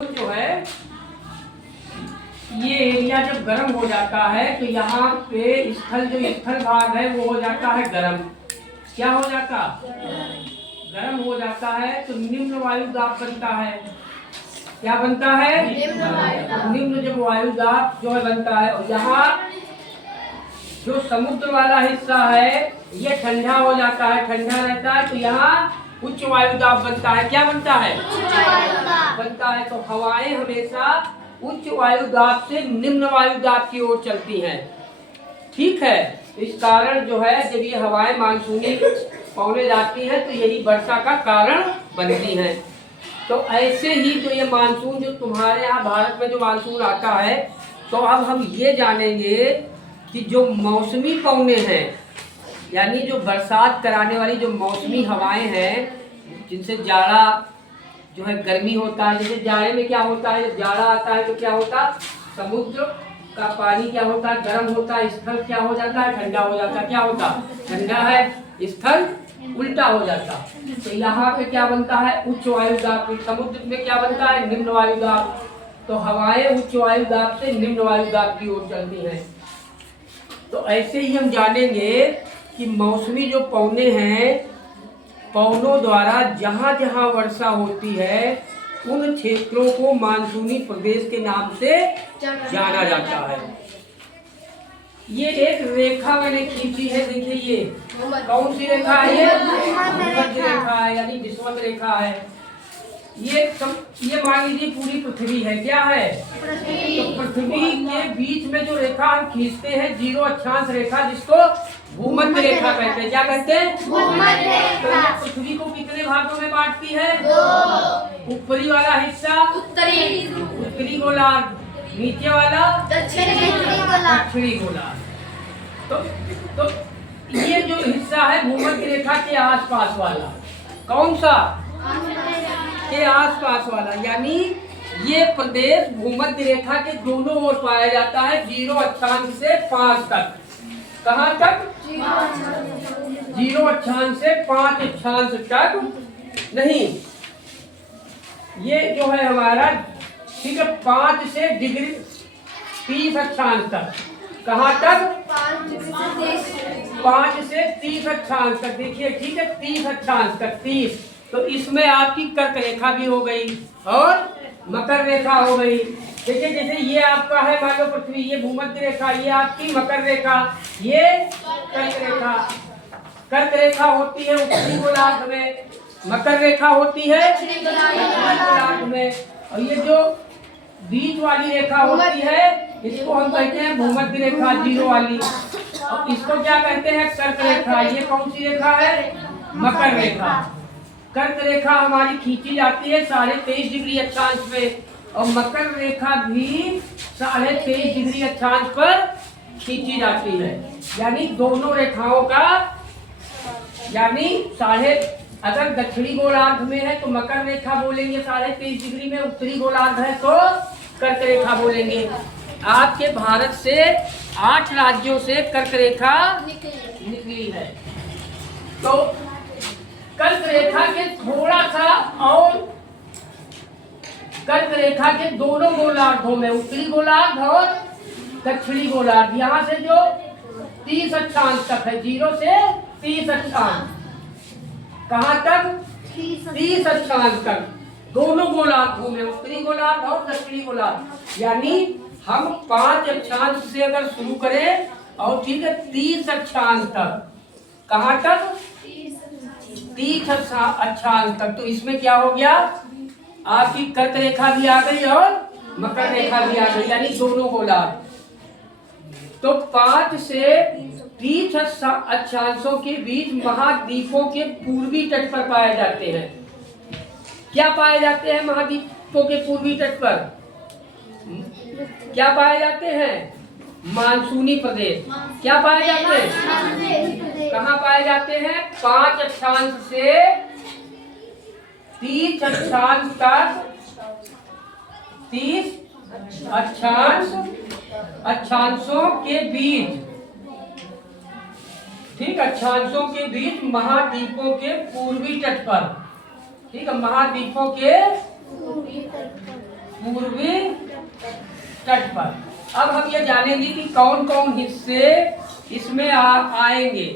जो है ये एरिया जब गर्म हो जाता है तो यहाँ पे स्थल भाग है वो हो जाता है गर्म। क्या हो जाता? गर्म हो जाता है तो निम्न वायु दाब बनता है। क्या बनता है? निम्न जब वायु दाब जो है बनता है। और यहाँ जो समुद्र वाला हिस्सा है ये ठंडा हो जाता है, ठंडा रहता है तो यहाँ उच्च वायु दाब बनता है। क्या बनता है? बनता है। तो हवाएं हमेशा उच्च वायु दाब से निम्न वायु दाब की ओर चलती हैं। ठीक है। इस कारण जो है जब ये हवाएं मानसूनी पौने जाती हैं तो यही वर्षा का कारण बनती हैं। तो ऐसे ही जो ये मानसून जो तुम्हारे यहाँ भारत में जो मानसून आता है, तो अब हम ये जानेंगे कि जो मौसमी पौने हैं यानी जो बरसात कराने वाली जो मौसमी हवाएं हैं जिनसे जाड़ा जो है गर्मी होता है। जैसे जाड़े में क्या होता है, जब जाड़ा आता है तो क्या होता है, समुद्र का पानी क्या होता है, गर्म होता है, स्थल क्या हो जाता है, ठंडा हो जाता है। क्या होता? ठंडा है, स्थल उल्टा हो जाता। तो यहाँ पे क्या बनता है? उच्च वायु दाब। समुद्र में क्या बनता है? निम्न वायु दाब। तो हवाएं उच्च वायु दाब से निम्न वायु दाब की ओर चलती हैं। तो ऐसे ही हम जानेंगे कि मौसमी जो पौने हैं, पौनों द्वारा जहाँ जहाँ वर्षा होती है उन क्षेत्रों को मानसूनी प्रदेश के नाम से जाना जाता है। ये एक रेखा मैंने खींची है, देखिए ये कौन सी रेखा है? ये भूमध्य रेखा है यानी विषुवत रेखा है। ये मान लीजिए पूरी पृथ्वी है। क्या है? तो पृथ्वी के बीच में जो रेखा हम खींचते हैं जीरो अक्षांश रेखा, जिसको भूमध्य रेखा कहते हैं। क्या कहते हैं? तो पृथ्वी को कितने भागों में बांटती है? दो। ऊपरी वाला हिस्सा उत्तरी गोलार्ध, नीचे वाला दक्षिणी गोलार्ध। तो ये जो हिस्सा है भूमध्य रेखा के आसपास वाला, कौन सा? के आसपास वाला, यानी ये प्रदेश भूमध्य रेखा के दोनों ओर पाया जाता है, 0 अक्षांश से 5 तक। कहाँ तक? 0 अक्षांश से 5 अक्षांश तक नहीं। ये जो है हमारा ठीक है 5 से डिग्री 30 अक्षांश तक। कहाँ तक? 5 से 30 अक्षांश तक। देखिए ठीक है 30 अक्षांश तक 30। तो इसमें आपकी कर्क रेखा भी हो गई और मकर रेखा हो गई। देखिए जैसे ये आपका है मान लो पृथ्वी, ये भूमध्य रेखा, ये आपकी मकर रेखा, ये कर्क रेखा। कर्क रेखा होती है उत्तरी गोलार्ध में, मकर रेखा होती है दक्षिणी गोलार्ध में। और ये जो बीच वाली रेखा होती है इसको हम कहते हैं भूमध्य रेखा, जीरो वाली। और इसको क्या कहते हैं? कर्क रेखा। ये कौन सी रेखा है? मकर रेखा। कर्क रेखा हमारी खींची जाती है 23.5 डिग्री अक्षांश पे, और मकर रेखा भी 23.5 डिग्री अक्षांश पर खींची जाती है। यानी दोनों रेखाओं का यानी अगर दक्षिणी गोलार्ध में है तो मकर रेखा बोलेंगे 23.5 डिग्री में, उत्तरी गोलार्ध है तो कर्क रेखा बोलेंगे। आपके भारत से 8 राज्यों से कर्क रेखा निकली है। तो कर्क रेखा के थोड़ा सा और कर्क रेखा के दोनों गोलार्धों में, उत्तरी गोलार्ध और दक्षिणी गोलार्ध, यहाँ से जो 30 अक्षांश तक है, 0 से 30 अक्षांश। कहाँ तक? 30 अक्षांश तक दोनों गोलार्धों में, उत्तरी गोलार्ध और दक्षिणी गोलार्ध। यानी हम 5 अक्षांश से अगर शुरू करें और ठीक है 30 अक्षांश तक। कहाँ तक? 30 अक्षांश तक। तो इसमें क्या हो गया? आपकी कर्क रेखा भी आ गई और मकर रेखा भी आ गई, यानी दोनों गोलार्ध। तो 5 से 30 अक्षांशों के बीच महाद्वीपों के पूर्वी तट पर पाए जाते हैं। क्या पाए जाते हैं महाद्वीपों के पूर्वी तट पर? क्या पाए जाते हैं? मानसूनी प्रदेश। क्या पाए जाते हैं? कहाँ पाए जाते हैं? 5 अक्षांश से 30 अक्षांश तक, 30 अक्षांशों के बीच, ठीक, अक्षांशों के बीच महाद्वीपों के पूर्वी तट पर। ठीक है, महाद्वीपों के पूर्वी तट पर। अब हम ये जानेंगे कि कौन कौन हिस्से इसमें आएंगे।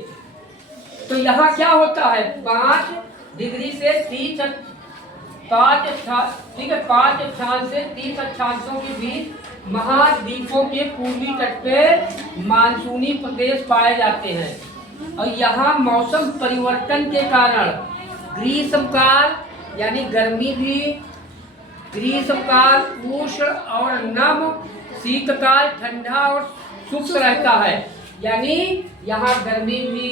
तो यहाँ क्या होता है, 5 डिग्री से 30 ठीक है 5 अक्षांश से 30 अक्षांशों के बीच महाद्वीपों के पूर्वी तट पे मानसूनी प्रदेश पाए जाते हैं। और यहाँ मौसम परिवर्तन के कारण ग्रीष्मकाल यानी गर्मी भी, ग्रीष्मकाल उष्ण और नम, शीतकाल ठंडा और शुष्क रहता है। यानी यहाँ गर्मी भी,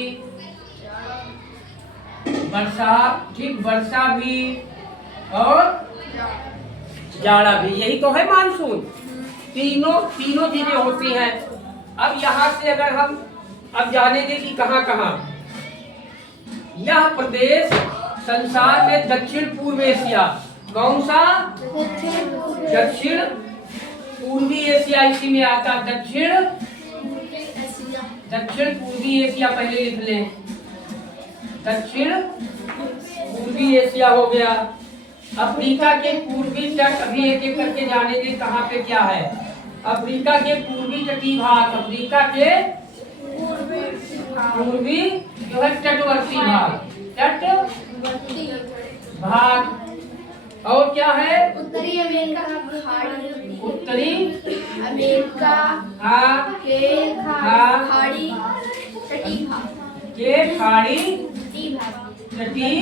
वर्षा भी और जाड़ा भी, यही तो है मानसून। तीनों चीजें होती हैं। अब यहाँ से अगर हम अब जानेंगे कि कहाँ कहाँ यह प्रदेश संसार में दक्षिण पूर्व एशिया, कौन सा, दक्षिण पूर्वी एशिया इसी में आता। दक्षिण पूर्वी एशिया पहले लिख लें, दक्षिण पूर्वी एशिया हो गया। अफ्रीका के पूर्वी तट, अभी एक एक करके जानेंगे कहाँ पे क्या है। अफ्रीका के पूर्वी तटीय भाग, अफ्रीका के पूर्वी जो है तटवर्ती भाग, तटवर्ती भाग। और क्या है, उत्तरी अमेरिका खाड़ी, उत्तरी अमेरिका के खाड़ी तटीय भाग, के खाड़ी तटीय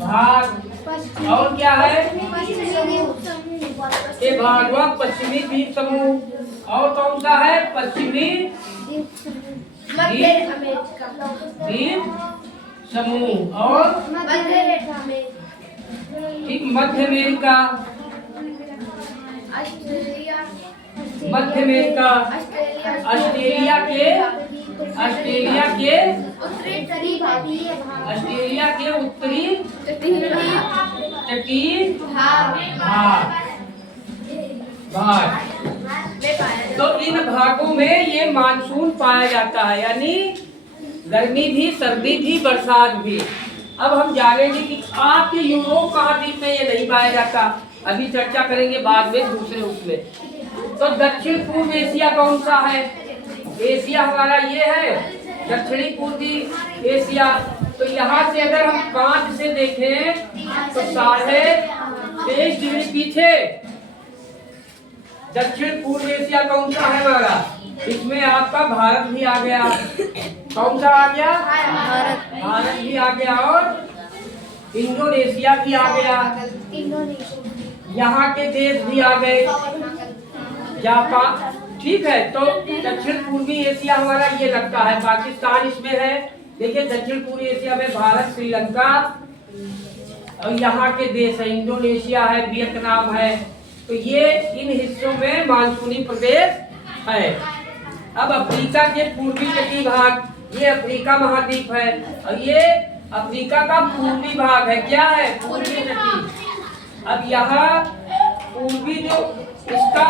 भाग। और क्या है, ये भागवा पश्चिमी द्वीप समूह। और कौन सा है, पश्चिमी द्वीप समूह। और ठीक मध्य अमेरिका, मध्य अमेरिका, ऑस्ट्रेलिया के उत्तरी तटीय भाग। तो इन भागों में ये मानसून पाया जाता है, यानी गर्मी भी, सर्दी भी, बरसात भी। अब हम जानेंगे कि आपके यूरोप महाद्वीप में ये नहीं पाया जाता, अभी चर्चा करेंगे बाद में दूसरे उसमें। तो दक्षिण पूर्व एशिया कौन सा है, एशिया हमारा ये है दक्षिणी पूर्वी एशिया। तो यहाँ से अगर हम 5 से देखें तो 23.5 डिग्री पीछे दक्षिण पूर्व एशिया कौन सा है हमारा, इसमें आपका भारत भी आ गया। कौन सा आ गया, भारत भी आ गया और इंडोनेशिया भी आ गया, यहाँ के देश भी आ गए, जापान। ठीक है, तो दक्षिण पूर्वी एशिया हमारा ये लगता है, पाकिस्तान इसमें है। देखिए दक्षिण पूर्वी एशिया में भारत, श्रीलंका और यहाँ के देश है, इंडोनेशिया है, वियतनाम है। तो ये इन हिस्सों में मानसूनी प्रदेश है। अब अफ्रीका के पूर्वी तटीय भाग, ये अफ्रीका महाद्वीप है और ये अफ्रीका का पूर्वी भाग है, क्या है, पूर्वी तटीय। अब यहाँ पूर्वी जो इसका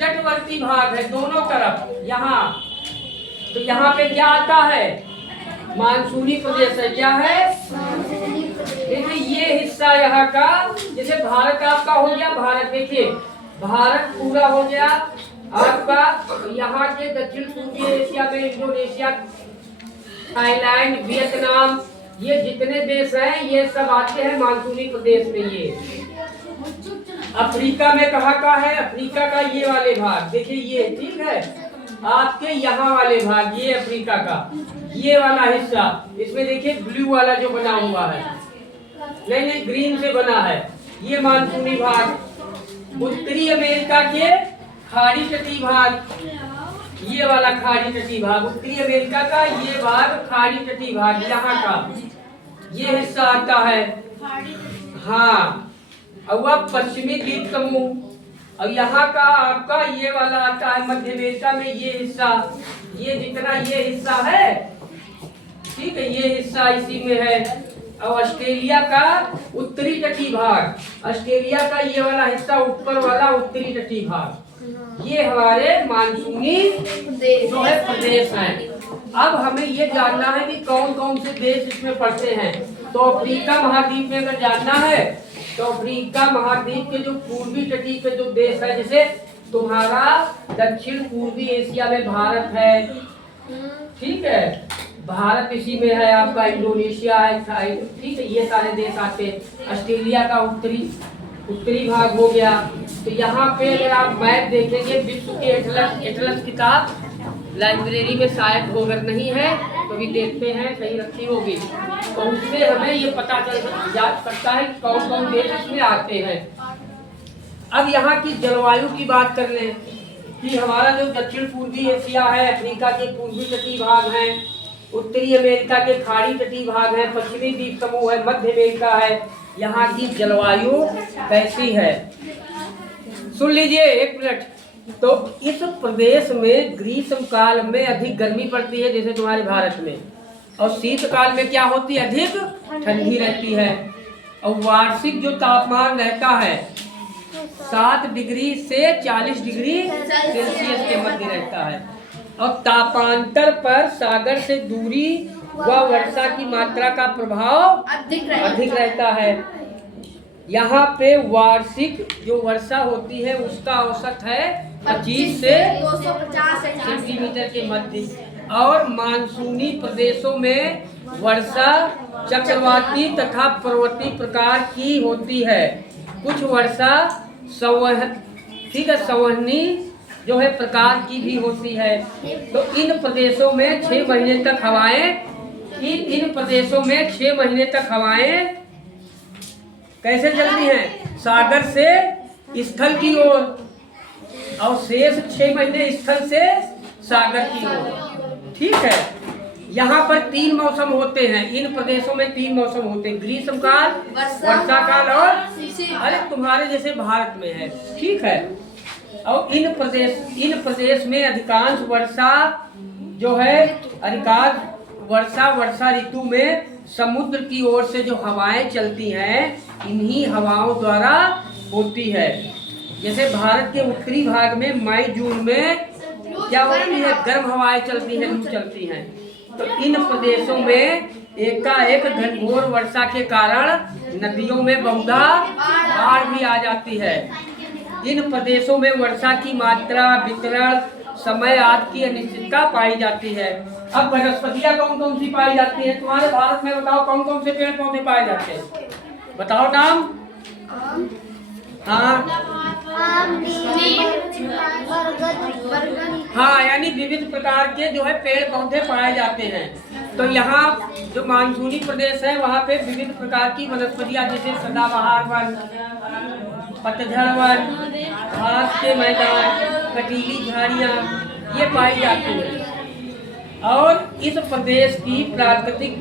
तटवर्ती भाग है दोनों तरफ यहाँ, तो यहाँ पे क्या आता है, मानसूनी प्रदेश है, क्या है, देखिए ये हिस्सा यहाँ का, जैसे भारत आपका हो गया, भारत देखिए भारत पूरा हो गया आपका। यहाँ के दक्षिण पूर्वी एशिया में इंडोनेशिया, थाईलैंड, वियतनाम, ये जितने देश हैं ये सब आते हैं मानसूनी प्रदेश में। ये अफ्रीका में कहाँ का है, अफ्रीका का ये वाले भाग देखिए, ये ठीक है आपके यहाँ वाले भाग, ये अफ्रीका का ये वाला हिस्सा, इसमें देखिए ब्लू वाला जो बना हुआ है, नहीं ग्रीन से बना है, ये मानसूनी भाग। उत्तरी अमेरिका के खाड़ी तटीय भाग, ये वाला खाड़ी तटीय भाग, उत्तरी अमेरिका का ये भाग खाड़ी तटीय भाग, यहाँ का ये हिस्सा आता है। हाँ, और वह पश्चिमी द्वीप समूह, और यहाँ का आपका ये वाला आता है मध्य अमेरिका में ये हिस्सा, ये जितना ये हिस्सा है, ठीक है, ये हिस्सा इसी में है। और ऑस्ट्रेलिया का उत्तरी तटीय भाग, ऑस्ट्रेलिया का ये वाला हिस्सा ऊपर वाला उत्तरी तटीय भाग, ये हमारे मानसूनी जो है प्रदेश हैं। अब हमें ये जानना है कि कौन कौन से देश इसमें पड़ते हैं। तो अफ्रीका महाद्वीप में अगर जानना है तो अफ्रीका महाद्वीप के जो पूर्वी तटीय पे जो देश है, जैसे तुम्हारा दक्षिण पूर्वी एशिया में भारत है, ठीक है, भारत इसी में है, आपका इंडोनेशिया है, ठीक है, ये सारे देश आते हैं। ऑस्ट्रेलिया का उत्तरी भाग हो गया। तो यहाँ पे अगर आप मैप देखेंगे, विश्व के एटलस किताब लाइब्रेरी में शायद हो, अगर नहीं है तो भी देखते हैं, कहीं रखी होगी, तो उससे हमें ये पता चल सकता है कि कौन कौन देश इसमें आते हैं। अब यहाँ की जलवायु की बात कर लें कि हमारा जो दक्षिण पूर्वी एशिया है, अफ्रीका के पूर्वी तटीय भाग हैं, उत्तरी अमेरिका के खाड़ी तटीय भाग हैं, पश्चिमी द्वीप समूह है, मध्य अमेरिका है, यहाँ की जलवायु कैसी है? सुन लीजिए एक मिनट। तो इस प्रदेश में ग्रीष्म काल में अधिक गर्मी पड़ती है, जैसे तुम्हारे भारत में, और शीतकाल में क्या होती है? अधिक ठंडी रहती है। और वार्षिक जो तापमान रहता है 7 डिग्री से 40 डिग्री सेल्सियस के मध्य रहता है। और तापांतर पर सागर से दूरी व वर्षा की मात्रा का प्रभाव अधिक रहता है। यहाँ पे वार्षिक जो वर्षा होती है उसका औसत है 25 से 250 सेंटीमीटर के मध्य। और मानसूनी प्रदेशों में वर्षा चक्रवाती तथा पर्वतीय प्रकार की होती है। कुछ वर्षा संवहनी जो है प्रकार की भी होती है। तो इन प्रदेशों में 6 महीने तक हवाएं कैसे चलती हैं? सागर से स्थल की ओर, और शेष 6 महीने स्थल से सागर की ओर, ठीक है। यहाँ पर 3 मौसम होते हैं, इन प्रदेशों में 3 मौसम होते हैं, ग्रीष्म काल, वर्षा काल और अरे तुम्हारे जैसे भारत में है, ठीक है। और इन प्रदेश में अधिकांश वर्षा जो है, वर्षा ऋतु में समुद्र की ओर से जो हवाएं चलती हैं, इन्हीं हवाओं द्वारा होती है। जैसे भारत के उत्तरी भाग में मई जून में क्या होती है? गर्म हवाएं चलती हैं, लू चलती हैं। तो इन प्रदेशों में एकाएक घनघोर वर्षा के कारण नदियों में बहुधा बाढ़ भी आ जाती है। इन प्रदेशों में वर्षा की मात्रा, वितरण, समय आदि की अनिश्चितता पाई जाती है। अब वनस्पतियाँ कौन कौन सी पाई जाती हैं तुम्हारे भारत में? बताओ कौन कौन से पेड़ पौधे पाए जाते हैं, बताओ नाम। हाँ, यानी विविध प्रकार के जो है पेड़ पौधे पाए जाते हैं। तो यहाँ जो मानसूनी प्रदेश है वहाँ पे विविध प्रकार की वनस्पतियाँ, जैसे सदाबहार वन, पतझड़ वन, घास के मैदान, कटीली झाड़ियाँ, ये पाई जाती हैं। और इस प्रदेश की प्राकृतिक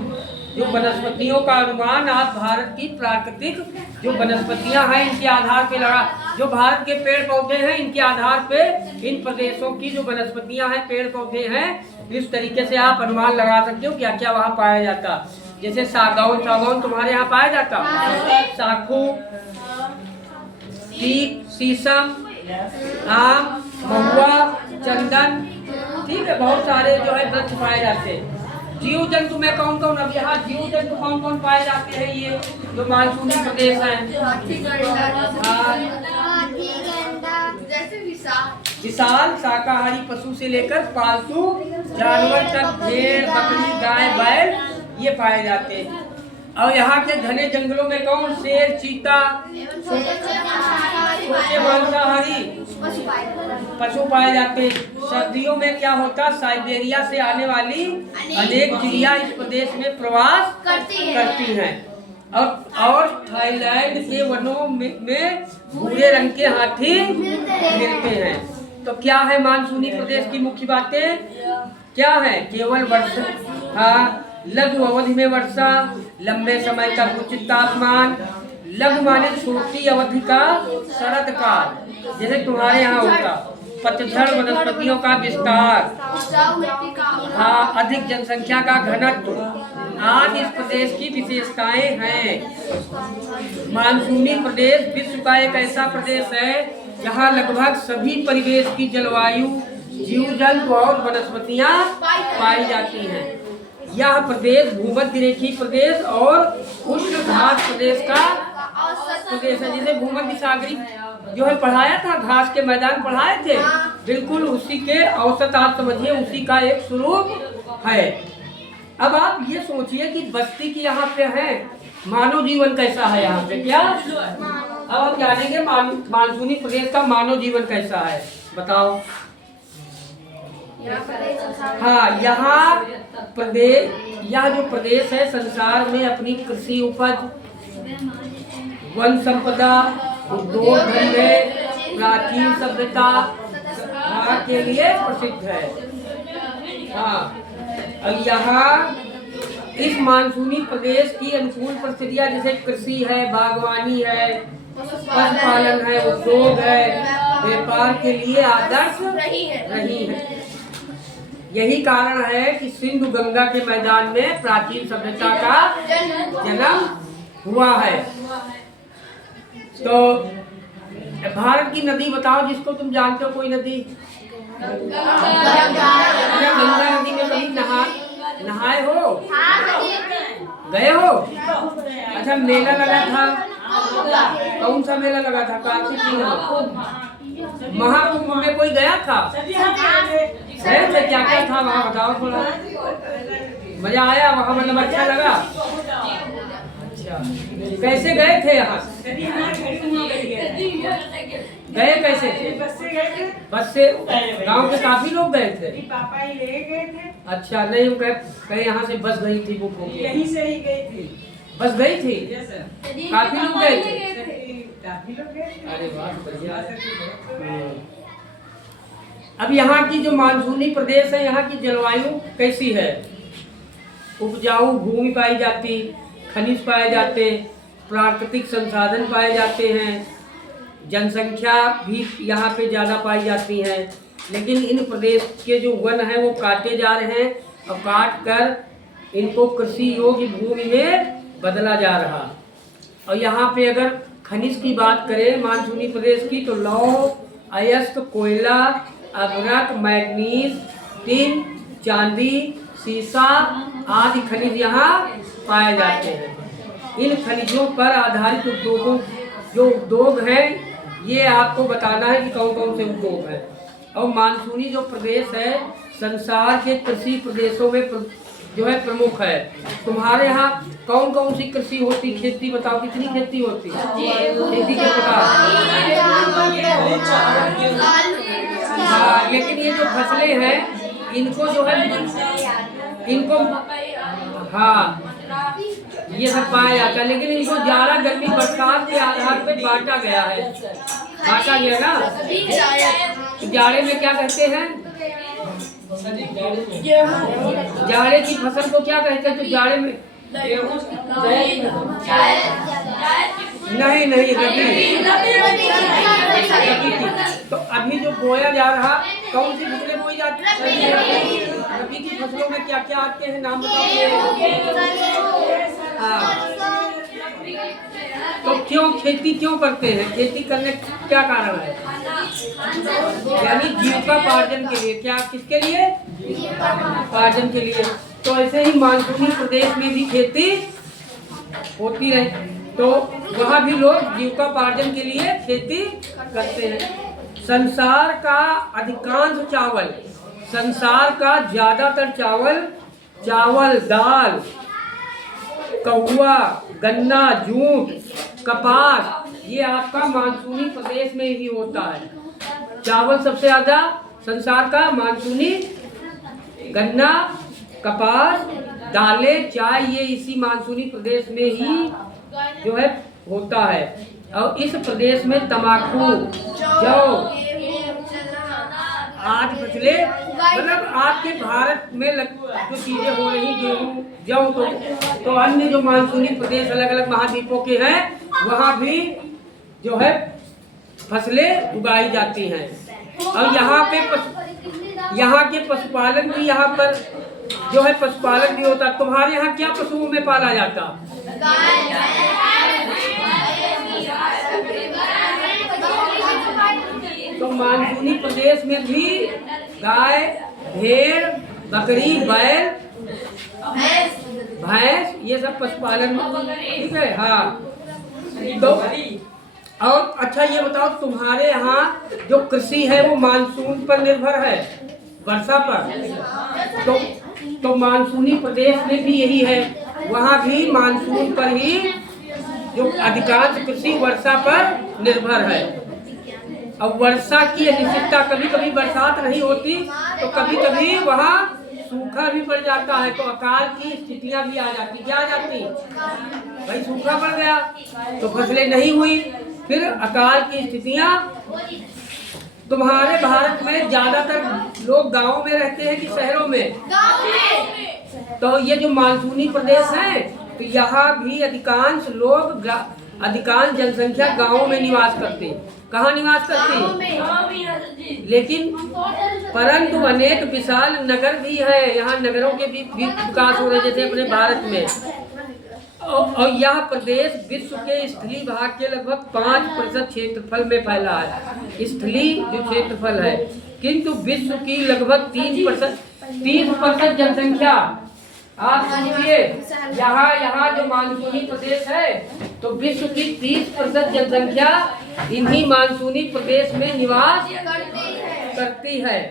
जो वनस्पतियों का अनुमान आप भारत की प्राकृतिक जो वनस्पतियां हैं इनके आधार पे लगा, जो भारत के पेड़ पौधे हैं इनके आधार पे इन प्रदेशों की जो वनस्पतियां हैं, पेड़ पौधे हैं, इस तरीके से आप अनुमान लगा सकते हो क्या क्या वहाँ पाया जाता। जैसे सागौन तुम्हारे यहाँ पाया जाता, साखू, टीक, शीशम, आम, महुआ, चंदन, ठीक है, बहुत सारे जो है वृक्ष पाए जाते हैं। जीव जंतु में कौन कौन, अब यहाँ जीव जंतु कौन कौन पाए जाते हैं? ये जो मानसूनी प्रदेश है, विशाल शाकाहारी पशु से लेकर पालतू जानवर तक, भेड़, बकरी, गाय, बैल, ये पाए जाते हैं। और यहाँ के घने जंगलों में कौन? शेर, चीता, छोटे मांसाहारी पशु पाए जाते हैं। सर्दियों में क्या होता? साइबेरिया से आने वाली अनेक चिड़िया इस प्रदेश में प्रवास करती हैं। और थाईलैंड के वनों में भूरे रंग के हाथी मिलते हैं। तो क्या है मानसूनी प्रदेश की मुख्य बातें? क्या है? केवल वर्षा, हाँ, लघु अवधि में वर्षा, लंबे समय तक उच्च तापमान, लघु माने छोटी अवधि का शरद काल, जैसे तुम्हारे यहाँ होता, पतझड़ वनस्पतियों का विस्तार, हाँ, अधिक जनसंख्या का घनत्व, आज इस प्रदेश की विशेषताएं हैं। मानसूनी प्रदेश विश्व का एक ऐसा प्रदेश है जहाँ लगभग सभी परिवेश की जलवायु, जीव जंतु और वनस्पतियाँ पाई जाती हैं। यह प्रदेश भूमध्य रेखीय प्रदेश और उष्ण घाट प्रदेश का प्रदेश है। जैसे भूमध्य सागरी जो है पढ़ाया था, घास के मैदान पढ़ाए थे, बिल्कुल उसी के औसत आप समझिए उसी का एक स्वरूप है। अब आप ये सोचिए कि बस्ती की यहाँ पे है, मानव जीवन कैसा है यहाँ पे, क्या अब आप जानेंगे मानसूनी प्रदेश का मानव जीवन कैसा है, बताओ। हाँ, यहाँ प्रदेश, यह जो प्रदेश है संसार में अपनी कृषि उपज, वन संपदा, उद्योग धंधे, प्राचीन सभ्यता के लिए प्रसिद्ध है। हाँ, अब यहाँ इस मानसूनी प्रदेश की अनुकूल परिस्थितियाँ जैसे कृषि है, बागवानी है, पशुपालन है, उद्योग है, व्यापार के लिए आदर्श रही है। यही कारण है कि सिंधु गंगा के मैदान में प्राचीन सभ्यता का जन्म हुआ है। तो भारत की नदी बताओ जिसको तुम जानते हो, कोई नदी? गंगा नदी में कभी नहाए हो? गए हो? अच्छा, मेला लगा था, कौन सा मेला लगा था? काशी की महाकुंभ में कोई गया था? गए थे? क्या क्या था वहाँ बताओ थोड़ा। मजा आया वहाँ, मतलब अच्छा लगा? अच्छा, कैसे गए थे यहाँ? गए कैसे थे? बस से गांव के काफी लोग गए थे? पापा ही ले गए थे। अच्छा, नहीं कहीं यहाँ से बस गई थी, बुक हो गई? यहीं से ही गई थी। बस गई थी? काफी लोग गए थे? काफी लोग गए थे। अरे वाह, बढ़िया। अब यहाँ की जो मानसूनी प्रदेश है, यहाँ की जलवायु कैसी है? उपजाऊ भूमि पाई जाती, खनिज पाए जाते, प्राकृतिक संसाधन पाए जाते हैं, जनसंख्या भी यहाँ पे ज़्यादा पाई जाती है। लेकिन इन प्रदेश के जो वन हैं वो काटे जा रहे हैं और काट कर इनको कृषि योग्य भूमि में बदला जा रहा। और यहाँ पे अगर खनिज की बात करें मानसूनी प्रदेश की, तो लौह, अयस्क, कोयला, अभ्रक, मैग्नीज, टिन, चांदी, सीसा आदि खनिज यहाँ पाए जाते हैं। इन खनिजों पर आधारित उद्योग हैं, ये आपको बताना है कि कौन कौन से उद्योग हैं। और मानसूनी जो प्रदेश है संसार के कृषि प्रदेशों में जो है प्रमुख है। तुम्हारे यहाँ कौन कौन सी कृषि होती, खेती बताओ, कितनी खेती होती है? खेती के प्रकार? हाँ, लेकिन ये जो फसलें हैं इनको जो है इनको हाँ ये सब पाया जाता है, लेकिन इनको जाड़ा, गर्मी, बरसात के आधार पर बांटा गया है। बांटा गया ना? जाड़े में क्या कहते हैं? जाड़े की फसल को क्या कहते हैं? तो जाड़े में नहीं रबी। तो अभी जो बोया जा रहा, कौन सी फसलें बोई जाती है? रबी की फसलों में क्या क्या आते हैं, नाम बताओ। हाँ, तो क्यों खेती क्यों करते हैं? खेती करने क्या कारण है? यानी जीविकोपार्जन के लिए। क्या, किसके लिए? उपार्जन के लिए। तो ऐसे ही मानसूनी प्रदेश में भी खेती होती रहे, तो वहाँ भी लोग जीविकोपार्जन के लिए खेती करते हैं। संसार का अधिकांश चावल, संसार का ज्यादातर चावल, दाल, कहुआ, गन्ना, जूट, कपास, ये आपका मानसूनी प्रदेश में ही होता है। चावल सबसे ज्यादा संसार का मानसूनी, गन्ना, कपास, दालें, चाय, ये इसी मानसूनी प्रदेश में ही जो है होता है। और इस प्रदेश में तंबाकू, जौ आदि फसलें, मतलब आपके भारत में जो चीजें हो रही, गेहूँ, जौ, तो अन्य जो मानसूनी प्रदेश अलग अलग महाद्वीपों के हैं वहाँ भी जो है फसलें उगाई जाती हैं। और यहाँ के पशुपालन भी, यहाँ पर जो है पशुपालन भी होता है। तुम्हारे यहाँ क्या पशुओं में पाला जाता? तो मानसूनी प्रदेश में भी गाय, भेड़, बकरी, बैल, भैंस, ये सब पशुपालन, ठीक है। हाँ, तो और अच्छा ये बताओ, तुम्हारे यहाँ जो कृषि है वो मानसून पर निर्भर है, वर्षा पर। तो मानसूनी प्रदेश में भी यही है, वहाँ भी मानसून पर ही जो अधिकांश कृषि वर्षा पर निर्भर है। अब वर्षा की अनिश्चितता, कभी कभी बरसात नहीं होती तो कभी कभी वहाँ सूखा भी पड़ जाता है, तो अकाल की स्थितियां भी आ जाती। क्या आ जाती? भाई सूखा पड़ गया तो फसलें नहीं हुई, फिर अकाल की स्थितियां। तुम्हारे भारत में ज्यादातर लोग गांव में रहते हैं कि शहरों में? तो ये जो मानसूनी प्रदेश है, तो यहाँ भी अधिकांश लोग, अधिकांश जनसंख्या गांवों में निवास करते हैं। कहाँ निवास करते हैं? लेकिन परंतु अनेक विशाल नगर भी है, यहाँ नगरों के भी विकास हो रहे, जैसे अपने भारत में। और यह प्रदेश विश्व के स्थलीय भाग के लगभग 5% क्षेत्रफल में फैला है, स्थलीय जो क्षेत्रफल है, किंतु विश्व की लगभग 30% जनसंख्या। आप सोचिए, यहाँ जो मानसूनी प्रदेश है, तो विश्व की 30% जनसंख्या इन्हीं मानसूनी प्रदेश में निवास करती है।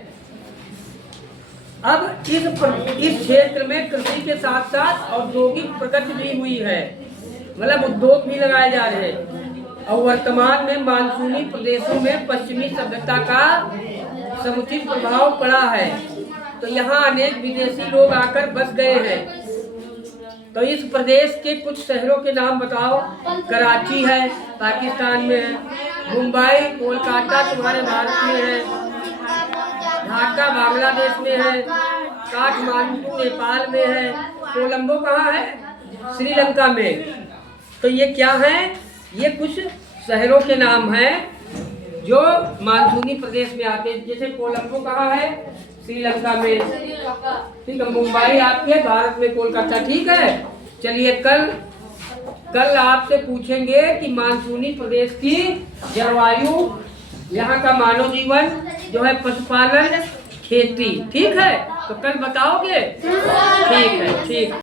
अब इस क्षेत्र में कृषि के साथ साथ औद्योगिक प्रगति भी हुई है, मतलब उद्योग भी लगाए जा रहे हैं। और वर्तमान में मानसूनी प्रदेशों में पश्चिमी सभ्यता का समुचित प्रभाव पड़ा है, तो यहाँ अनेक विदेशी लोग आकर बस गए हैं। तो इस प्रदेश के कुछ शहरों के नाम बताओ। कराची है, पाकिस्तान में है। मुंबई, कोलकाता तुम्हारे भारत में है। ढाका बांग्लादेश में है। काठमांडू नेपाल में है। कोलंबो कहाँ है? श्रीलंका में। तो ये क्या है? ये कुछ शहरों के नाम हैं जो मानसूनी प्रदेश में आते हैं। जैसे कोलंबो कहाँ है? श्रीलंका में। ठीक है, मुंबई आपके भारत में, कोलकाता। ठीक है, चलिए कल आपसे पूछेंगे कि मानसूनी प्रदेश की जलवायु, यहाँ का मानव जीवन जो है, पशुपालन, खेती। ठीक है, तो कल बताओगे? ठीक है, ठीक।